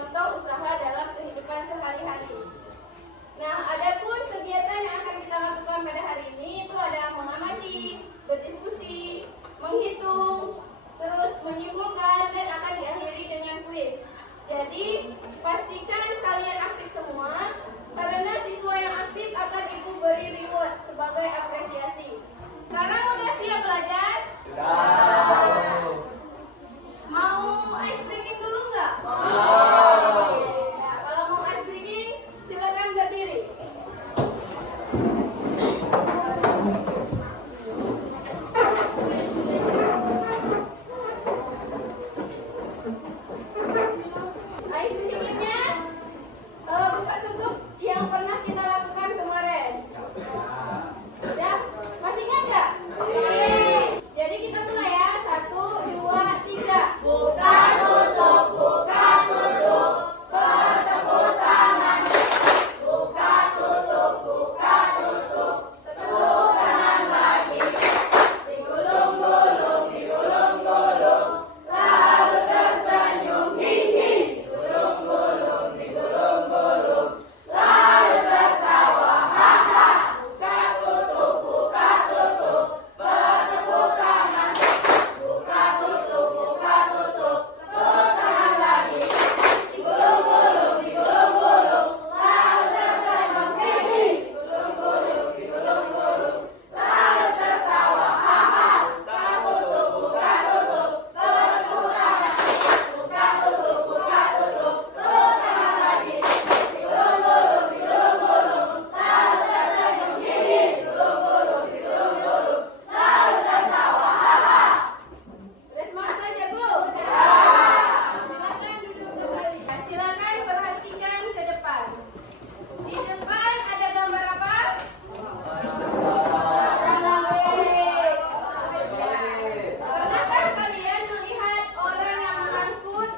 contoh usaha dalam kehidupan sehari-hari. Nah, adapun kegiatan yang akan kita lakukan pada hari ini itu ada mengamati, berdiskusi, menghitung, terus menyimpulkan, dan akan diakhiri dengan kuis. Jadi, pastikan kalian aktif semua, karena siswa yang aktif akan Ibu beri reward sebagai apresiasi. Sekarang udah siap belajar? Sudah. Mau ice breaking dulu nggak? Mau. Ya, kalau mau ice breaking, silakan berdiri. Ice breakingnya buka tutup yang pernah kita lakukan kemarin. Ya, masih ingat nggak? Jadi kita mulai ya. 1, 2, 3. Buka tutup, buka tutup. Bertepuk tangan. Buka tutup, buka tutup. Tepuk tangan lagi. Digulung-gulung, digulung-gulung. Lalu tersenyum, hihi. Digulung-gulung, digulung-gulung. Lalu tertawa, haha. Buka tutup, buka tutup. Bertepuk tangan. Buka tutup, buka tutup. Tepuk tangan lagi. Digulung-gulung, digulung-gulung. Lalu tersenyum, hihi. Digulung-gulung, digulung-gulung. Lalu tertawa, haha. Buka tutup, buka tutup. Bertepuk tangan. Buka tutup, buka tutup. Tepuk tangan lagi. Digulung-gulung, digulung-gulung. Lalu tersenyum, hihi. Digulung-gulung, digulung-gulung. Lalu tertawa, haha. Udah semangat belajar belum? Ya. Silakan duduk kembali. Silakan perhatikan ke depan. Di depan ada gambar apa? Langit. Pernahkah kalian melihat orang yang mengangkut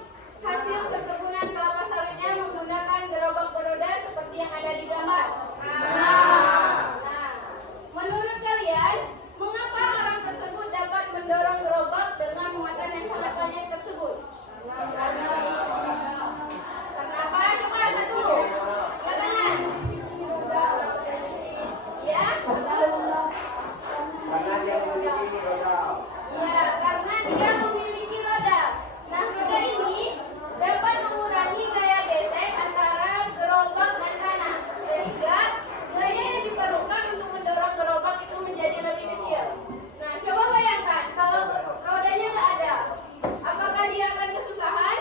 hasil perkebunan kelapa sawitnya menggunakan gerobak beroda seperti yang ada di gambar? Nah, menurut kalian, mengapa orang tersebut dapat mendorong gerobak dengan muatan yang sangat banyak tersebut? Karena apa? Coba satu. Angkat tangan. Ya, bagus. Karena dia memiliki roda. Ya, karena dia memiliki roda. Nah, roda ini dapat mengurangi gaya gesek antara gerobak dan tanah, sehingga gaya yang diperlukan untuk mendorong gerobak itu menjadi lebih kecil. Nah, coba bayangkan kalau rodanya nggak ada, apakah dia akan kesusahan?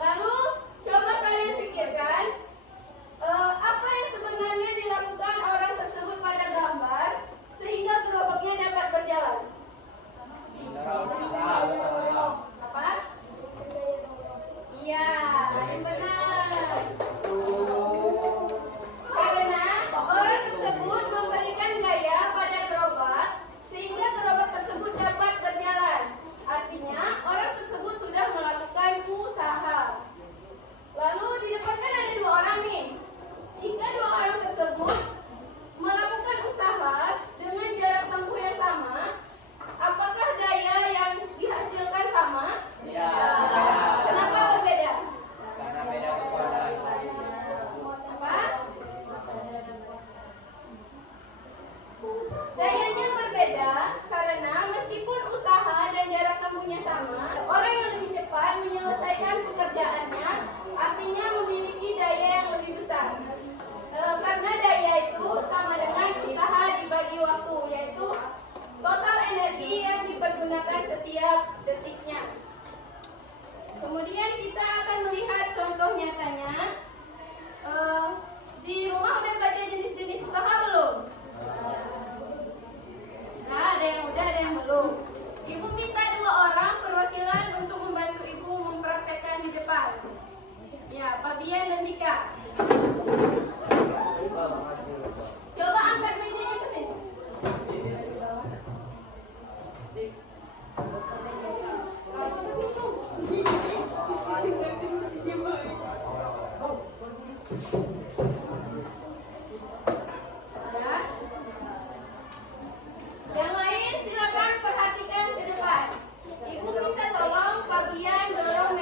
Lalu, coba kalian pikirkan apa yang sebenarnya dilakukan orang tersebut pada gambar sehingga gerobaknya dapat berjalan. Apa? Iya, yang benar. Karena orang tersebut memberikan gaya pada gerobak sehingga gerobak tersebut dapat berjalan. Artinya orang tersebut sudah melakukan usaha. Lalu di depan kan ada 2 orang nih. Jika 2 orang tersebut melakukan usaha dengan jarak tempuh yang sama, apakah gaya yang dihasilkan sama? Ya. Kenapa berbeda? Karena beda kekuatan. Apa? Gayanya berbeda karena meskipun usaha dan jarak tempuhnya sama, orang yang lebih cepat menyelesaikan pekerjaannya, artinya memiliki daya yang lebih besar. Karena daya itu sama dengan usaha dibagi waktu, yaitu total energi yang dipergunakan setiap detiknya. Kemudian kita akan melihat contoh nyatanya. Di rumah udah baca jenis-jenis usaha belum? Nah, ada yang udah, ada yang belum. Ibu minta 2 orang perwakilan untuk membantu ibu mempraktekkan di depan. Ya, Fabian dan Dika. Coba angkat mejanya ke sini. Yang lain silakan perhatikan ke depan. Ibu minta tolong Fabian dorong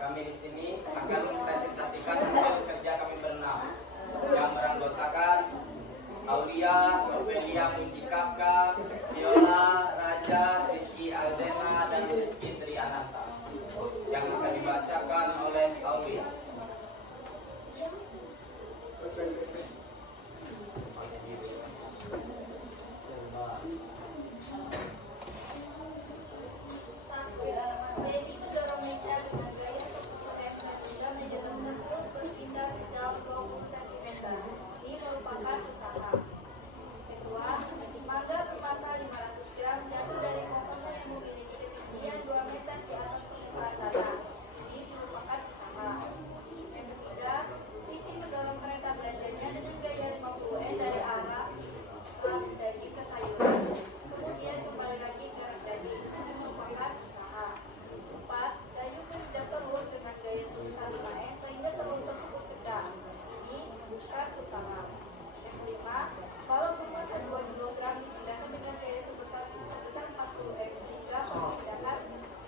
kami di sini akan mempresentasikan hasil kerja kami berenam yang beranggotakan Aulia, Novelia, Muji Kakak, Viola, Raja, Rizky Alzena, dan Rizky Triananta yang akan dibacakan oleh Aulia. Jadi mendorong meja dengan gaya 10 cm hingga meja tersebut berpindah sejauh 20 cm. Ini merupakan usaha. Kedua, mangga bermassa 500 gram jatuh dari komponen yang memiliki ketinggian 2 meter di atas permukaan tanah. Ini merupakan usaha. Yang ketiga, Siti mendorong kereta belanjanya dengan gaya 50 dari arah daging ke sayuran. Kemudian kembali lagi ke rak daging. Ini merupakan usaha. 4. Dayu menginjak telur dengan gaya sebesar 5 sehingga telur tersebut pecah. Ini bukan usaha. Yang kelima, kalau bermassa 2 kg dipindahkan dengan gaya sebesar 40 sehingga perpindahan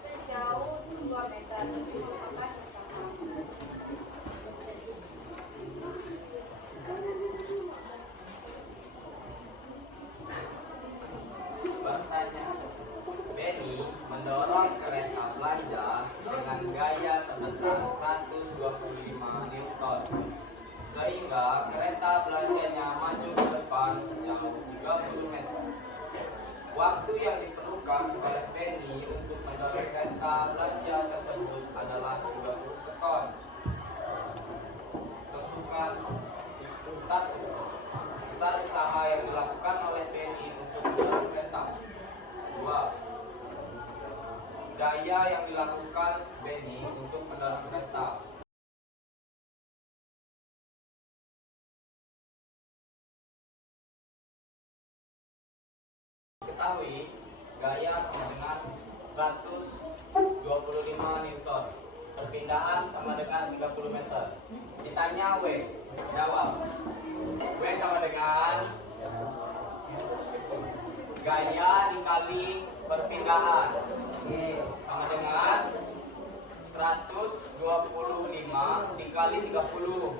sejauh 2 meter. Ini merupakan usaha. Bahasanya, Benny mendorong kereta belanja dengan gaya sebesar 125 Newton sehingga kereta belanjanya maju ke depan sejauh 30 meter. Waktu yang diperlukan oleh Benny untuk mendorong kereta belanja tersebut adalah 30 sekon. Tentukan 1. Besar usaha yang dilakukan oleh Benny untuk mendorong kereta. 2. Gaya yang dilakukan Benny untuk mendorong kereta. Ketahui, gaya sama dengan 125 Newton. Perpindahan sama dengan 30 meter. Ditanya W, jawab. W sama dengan gaya dikali perpindahan sama dengan 125 dikali 30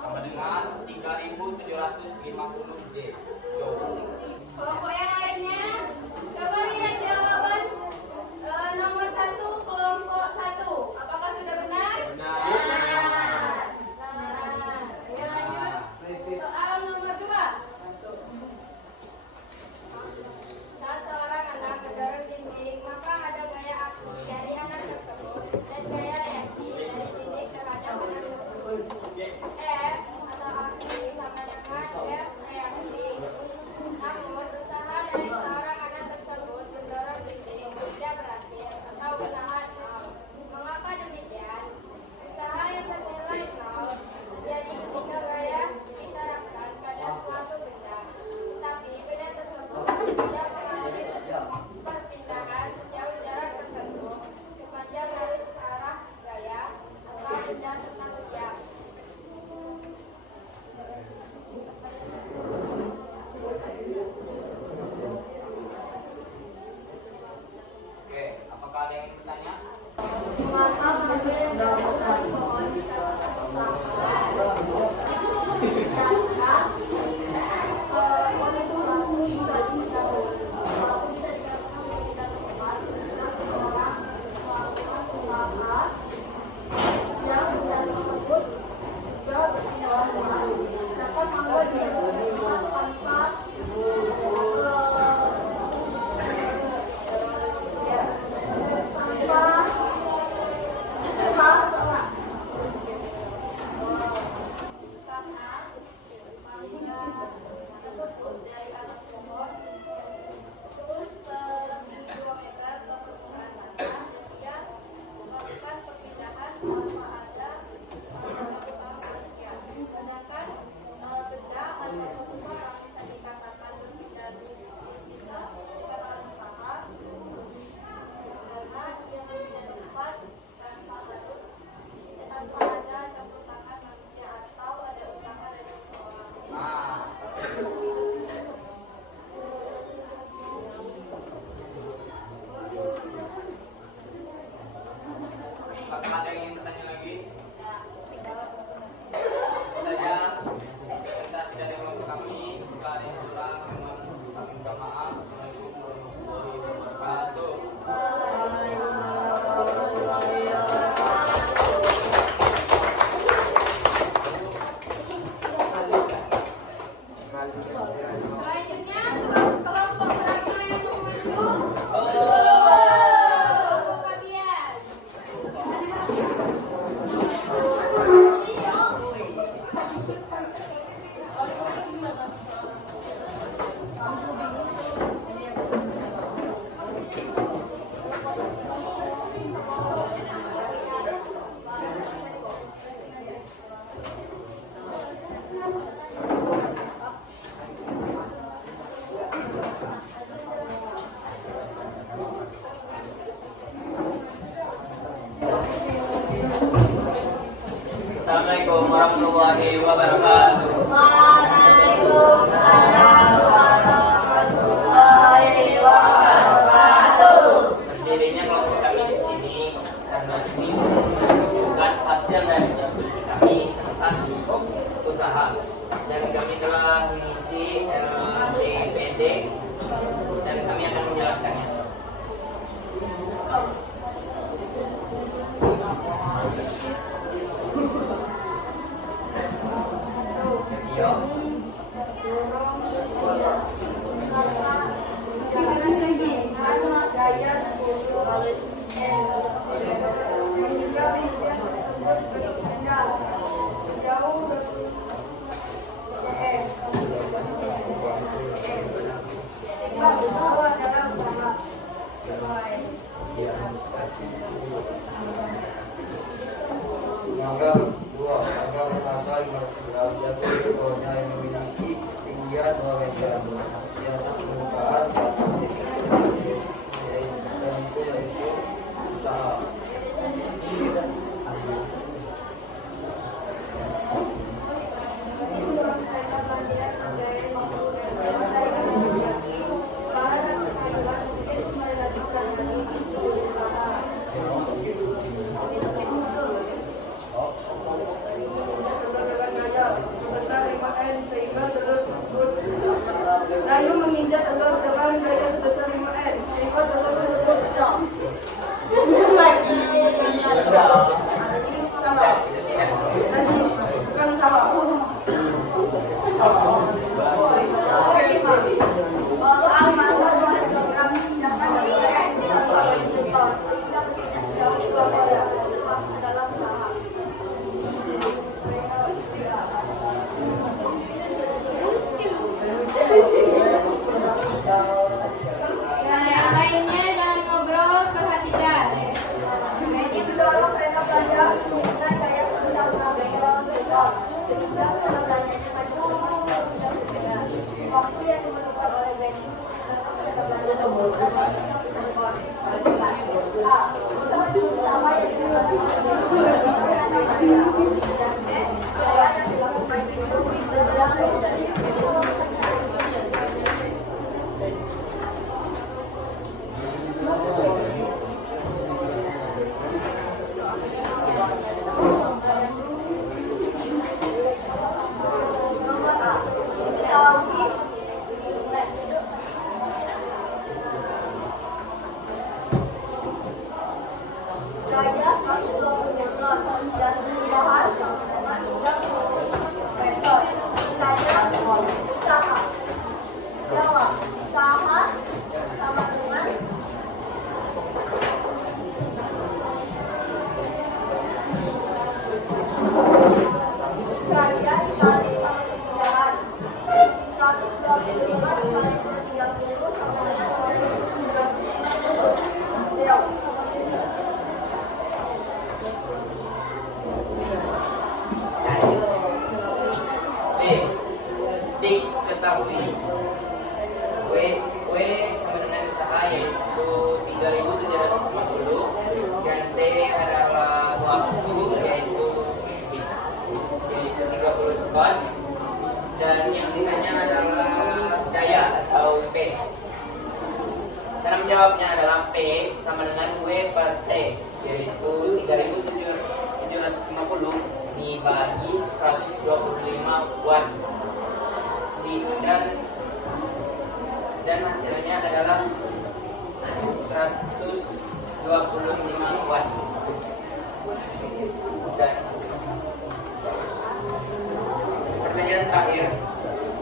sama dengan 3750 J. Kelompok yang lainnya, coba lihat jawaban nomor 1 kelompok 1. Apakah sudah benar? Benar. Ya, lanjut. Soal nomor 2. Saat seorang anak mendorong dinding, maka ada gaya aksi dari anak tersebut dan gaya reaksi dari dinding terhadap anak tersebut. F atau aksi sama dengan F reaksi. Namun, usaha dari seorang anak tersebut mendorong dinding tidak berhasil atau usaha nol. Mengapa demikian? Usaha yang bernilai nol jadi ketika gaya diterapkan pada suatu benda, tetapi benda tersebut tidak mengalami perpindahan sejauh jarak tertentu sepanjang garis arah gaya atau benda tentang dia. Oke, apakah ada yang ingin bertanya? Mengapa mengambil daun pohon di tengah usaha? Apakah ada yang ingin bertanya? warahmatullahi wabarakatuh. Waalaikumsalam warahmatullahi wabarakatuh. Berdirinya kelompok kami di sini karena ini menunjukkan hasil dari diskusi kami tentang usaha, dan kami telah mengisi LDPD dan kami akan menjelaskannya. Yo. Maka dua agar merasa derajat pokoknya yang memiliki tinggian wawasan dan permukaan yaitu usaha. Lalu menginjak telur dengan gaya sebesar 5 N, sehingga telur tersebut pecah. Salah. Bukan salah. Nah, yang lainnya jangan ngobrol, perhatikan. Medi mendorong kereta pelajar dengan gaya sebesar 100 meter, sehingga kereta pelajarnya maju. Waktu yang dibutuhkan oleh Medi untuk kereta pelajar tersebut adalah 30 menit. A. Usaha yang dilakukan kereta pelajar. Dan B. Gaya yang dilakukan itu berasal dari gaya 120 meter dan perubahan sama dengan 30 meter. Gaya usaha. Jawab. Usaha sama dengan gaya dikali sama kemudahan. 125 dikali 30 sama dengan 290. Jawab. Diketahui W sama dengan usaha yaitu 3.750, dan T adalah waktu yaitu 30 spot, dan yang ditanya adalah daya atau P. Cara menjawabnya adalah P sama dengan W per T, yaitu 3.750 dibagi 125 watt. Dan hasilnya adalah 125 watt. Dan pertanyaan terakhir,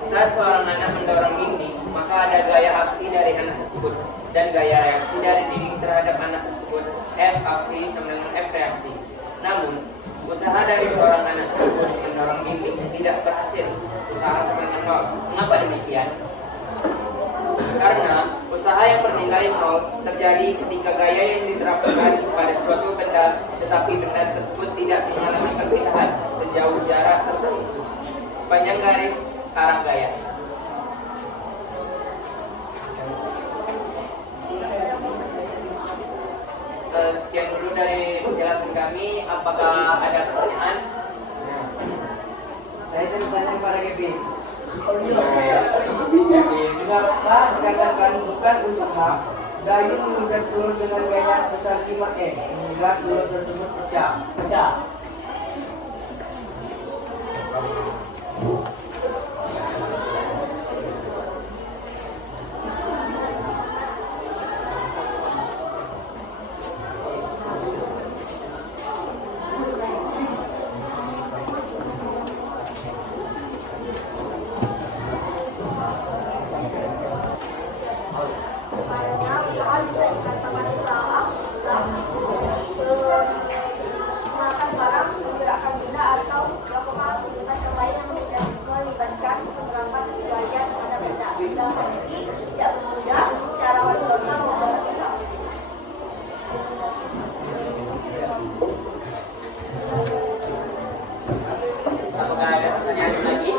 saat seorang anak mendorong dinding, maka ada gaya aksi dari anak tersebut dan gaya reaksi dari dinding terhadap anak tersebut. F aksi sama dengan F reaksi. Namun usaha dari seorang anak tersebut mendorong dinding tidak berhasil. Usaha sama dengan 0. Mengapa demikian? Karena usaha yang bernilai 0 terjadi ketika gaya yang diterapkan pada suatu benda, tetapi benda tersebut tidak mengalami perpindahan sejauh jarak tertentu sepanjang garis arah gaya. Sekian dulu dari penjelasan kami. Apakah ada pertanyaan? Saya tanya kepada Kevin. Mengapa dikatakan bukan usaha Dayu menginjak telur dengan gaya sebesar 5x sehingga telur tersebut pecah? Makanya usaha bisa dikatakan usaha menggunakan barang, menggerakkan benda atau melakukan aktivitas yang lain yang melibatkan penerapan belajar pada benda. Dalam ini tidak mudah secara horizontal maupun vertikal. Apakah ada pertanyaan lagi?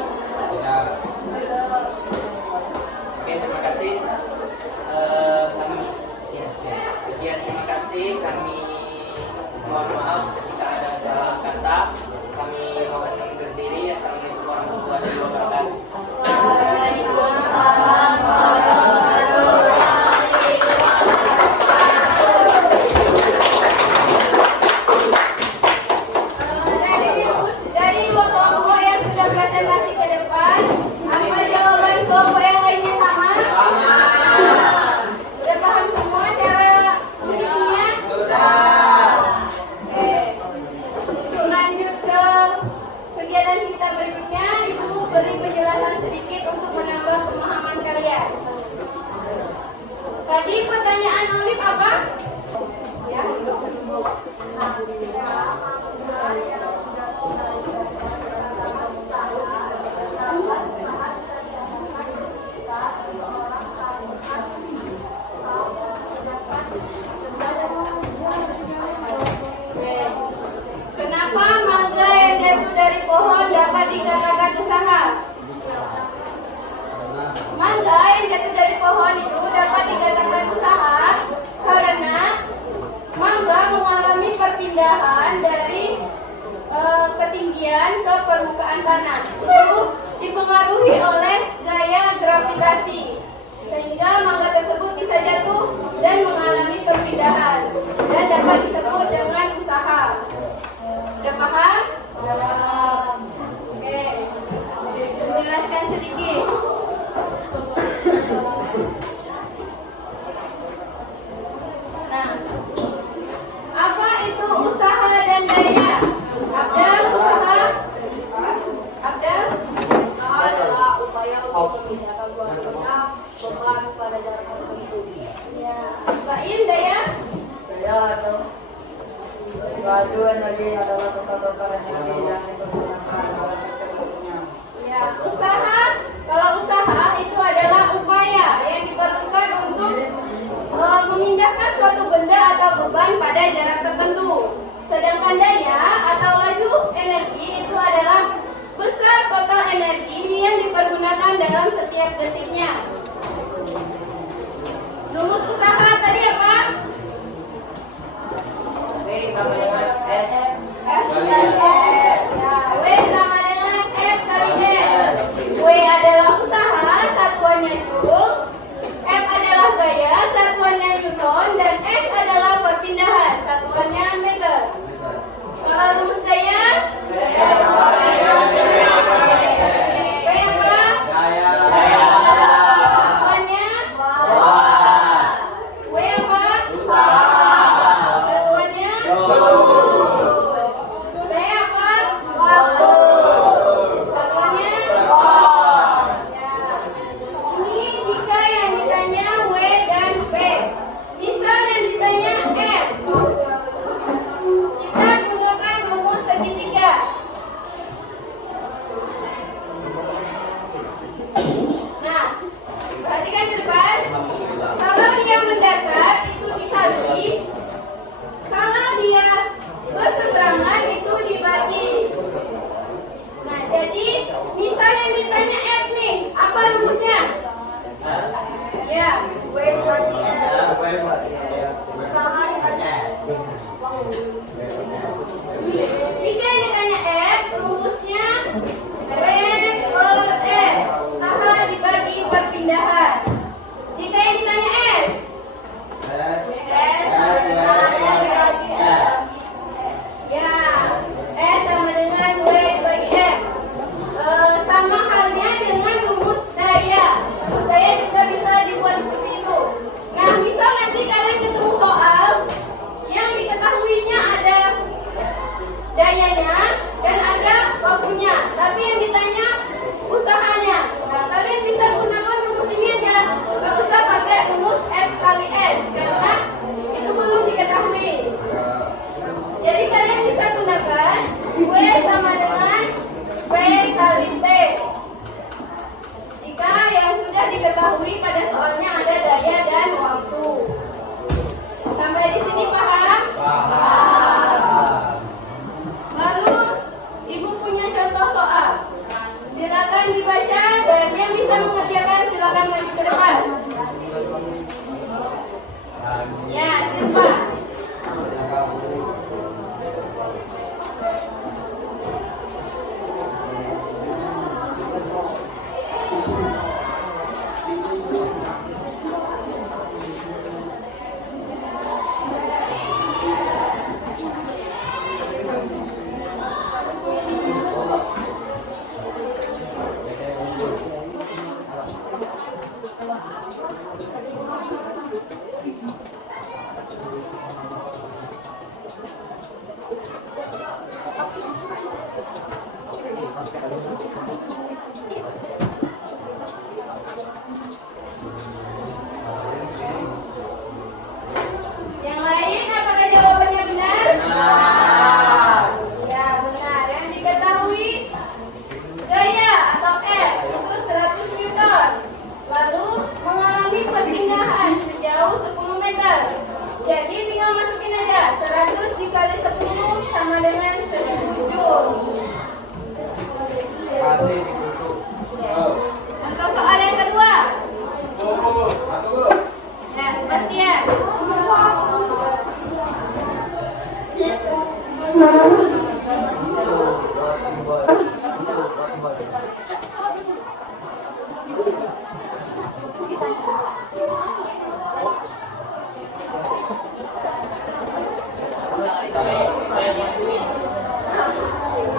Ya. Oke, terima kasih. Terima kasih. Kami mohon maaf jika ada salah kata. Kami mohon berdiri. Assalamualaikum warahmatullahi wabarakatuh. Waalaikumsalam warahmatullahi wabarakatuh. Dari dua kelompok yang sudah presentasi ke depan, apa jawaban kelompok yang lainnya sama? Sudah paham semua cara mengisinya? Oke. Untuk lanjut ke kegiatan kita berikutnya, Ibu beri penjelasan sedikit untuk menambah pemahaman kalian. Tadi pertanyaan Olive apa? Ya. Oke. Kenapa mangga yang jatuh dari pohon dapat dikatakan usaha? Mangga yang jatuh dari pohon itu dapat dikatakan usaha karena mangga mengalami perpindahan dari ketinggian ke permukaan tanah. Itu dipengaruhi oleh gaya gravitasi, sehingga mangga tersebut bisa jatuh dan mengalami perpindahan dan dapat disebut dengan usaha. Sudah paham? Oke. Menjelaskan sedikit. Nah, apa itu usaha dan daya? Abdal, usaha? Abdal? Adalah upaya untuk memindahkan suatu benda beban pada jarak tertentu. Ya. Baim, daya? Saya atau baju energi adalah tukar-tukar energi yang dipergunakan dalam tertentunya. Ya, usaha. Kalau usaha itu adalah upaya yang diperlukan untuk memindahkan suatu benda atau beban pada jarak tertentu. Sedangkan daya atau laju energi itu adalah besar total energi yang dipergunakan dalam setiap detiknya. Rumus usaha tadi apa? V sama dengan S. F kali S. Ya, W sama dengan F kali S. W adalah usaha, satuannya joule. F adalah gaya, satuannya newton. Dan S adalah perpindahan, satuannya meter. Kalau rumus daya? W apa? Satuannya? W apa? Satuannya? Daya apa? Satuannya? Ya. Ini jika yang ditanya W dan P. Misal yang ditanya F. Kita gunakan rumus segitiga. Nah, perhatikan di depan. Kalau dia mendatar itu dikali. Kalau dia berseberangan itu dibagi. Nah, jadi misal yang ditanya F nih, apa rumusnya? Ya, W bagi F. Usaha dibagi S. Jika yang ditanya F, rumusnya W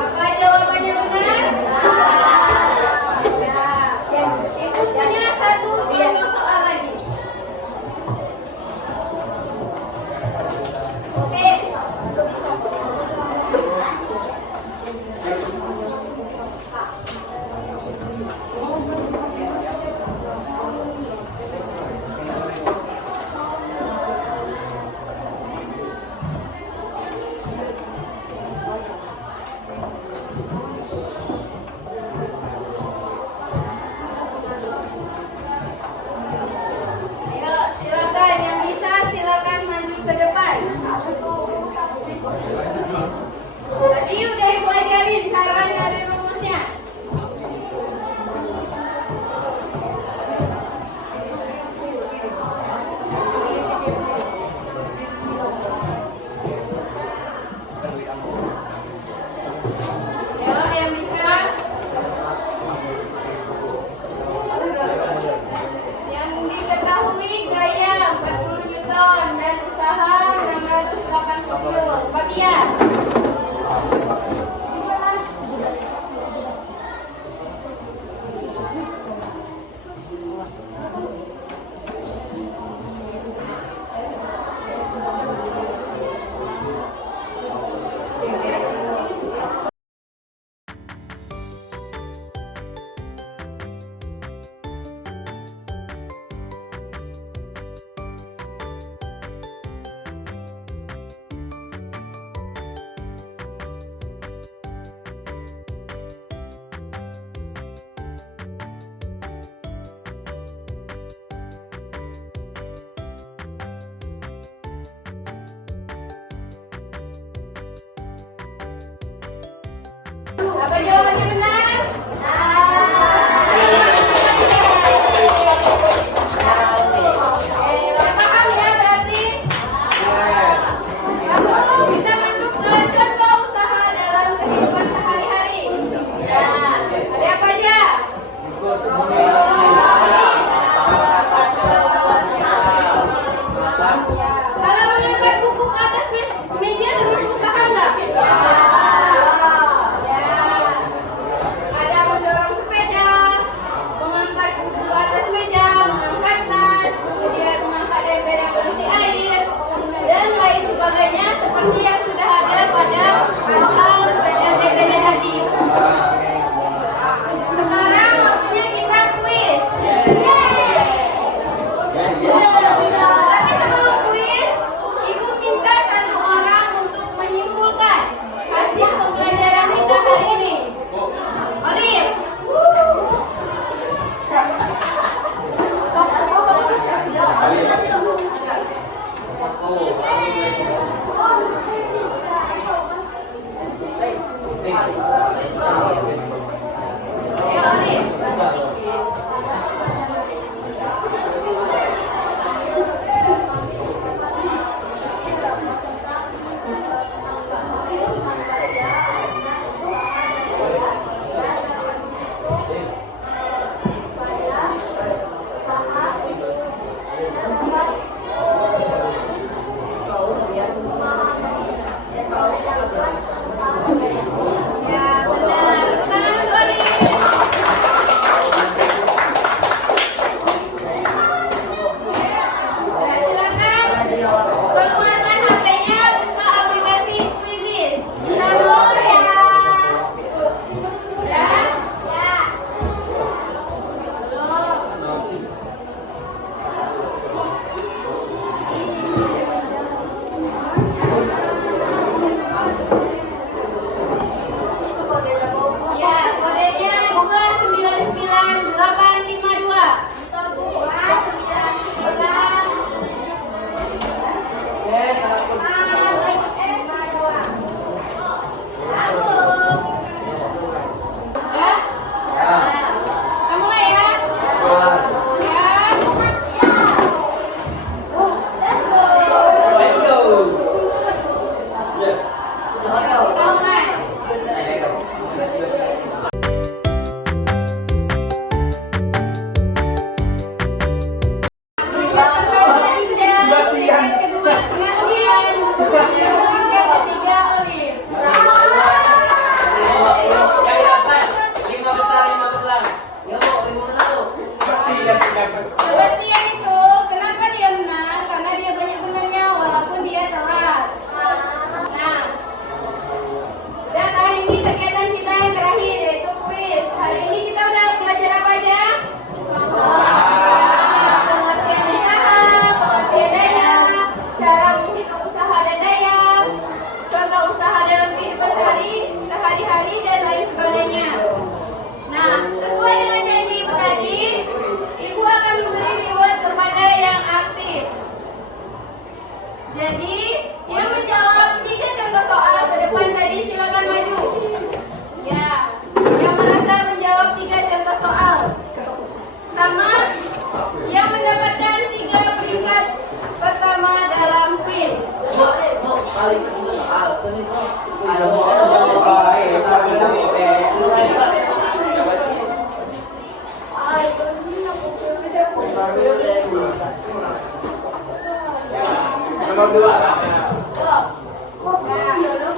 Apa jawabannya benar? Ya. Ibu punya satu contoh soal lagi. Oke. Ayo, silakan yang bisa silakan maju ke depan. Tadi udah ibu ajarin cara nyari rumusnya. Ayo, yang bisa. Yang diketahui gaya 40 Newton dan usaha 680. Papia. Apa jawabannya benar? Paham ya berarti? Lalu kita masuk ke contoh usaha dalam kehidupan sehari-hari. Ada apa aja? Kalau mengangkat buku ke atas meja termasuk usaha nggak? Ya.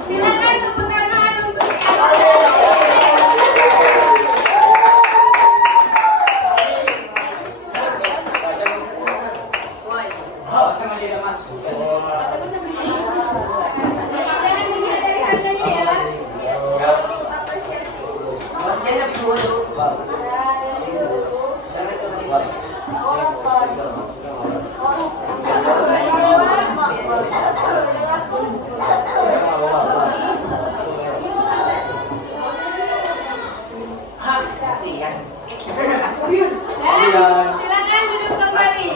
Silakan tepuk tangan untuk Sama dia dah masuk. jangan dilihat dari harganya ya. Apresiasi. Dan silakan duduk kembali.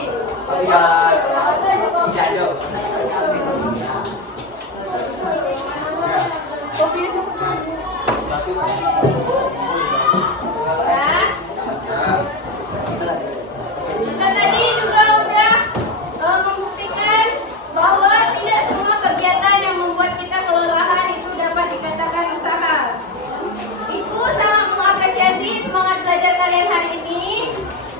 Kita tadi juga udah membuktikan bahwa tidak semua kegiatan yang membuat kita kelelahan itu dapat dikatakan usaha. Ibu sangat mengapresiasi semangat belajar kalian hari ini.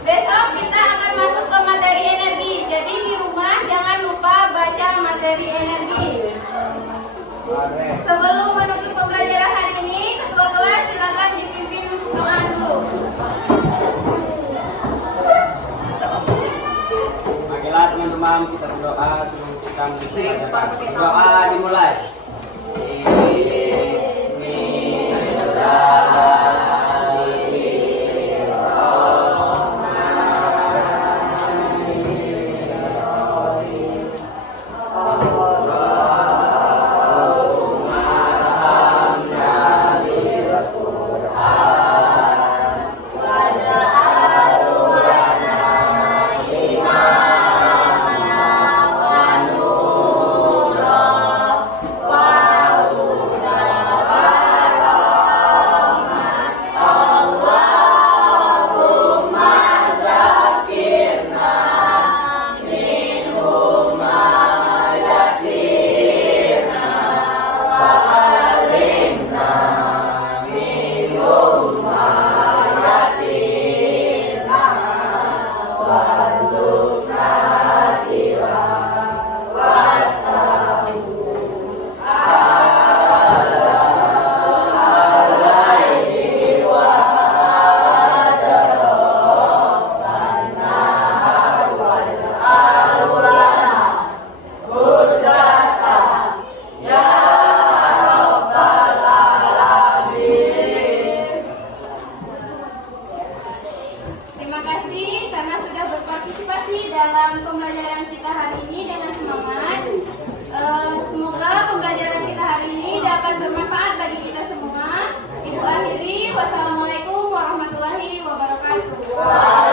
Besok kita akan masuk ke materi energi. Jadi di rumah jangan lupa baca materi energi. Sebelum menutup pembelajaran hari ini, ketua kelas silakan dipimpin untuk doa dulu. Baiklah teman-teman, kita berdoa sebelum kita melaksanakan. Doa dimulai. Terima kasih karena sudah berpartisipasi dalam pembelajaran kita hari ini dengan semangat. Semoga pembelajaran kita hari ini dapat bermanfaat bagi kita semua. Ibu akhiri, wassalamualaikum warahmatullahi wabarakatuh.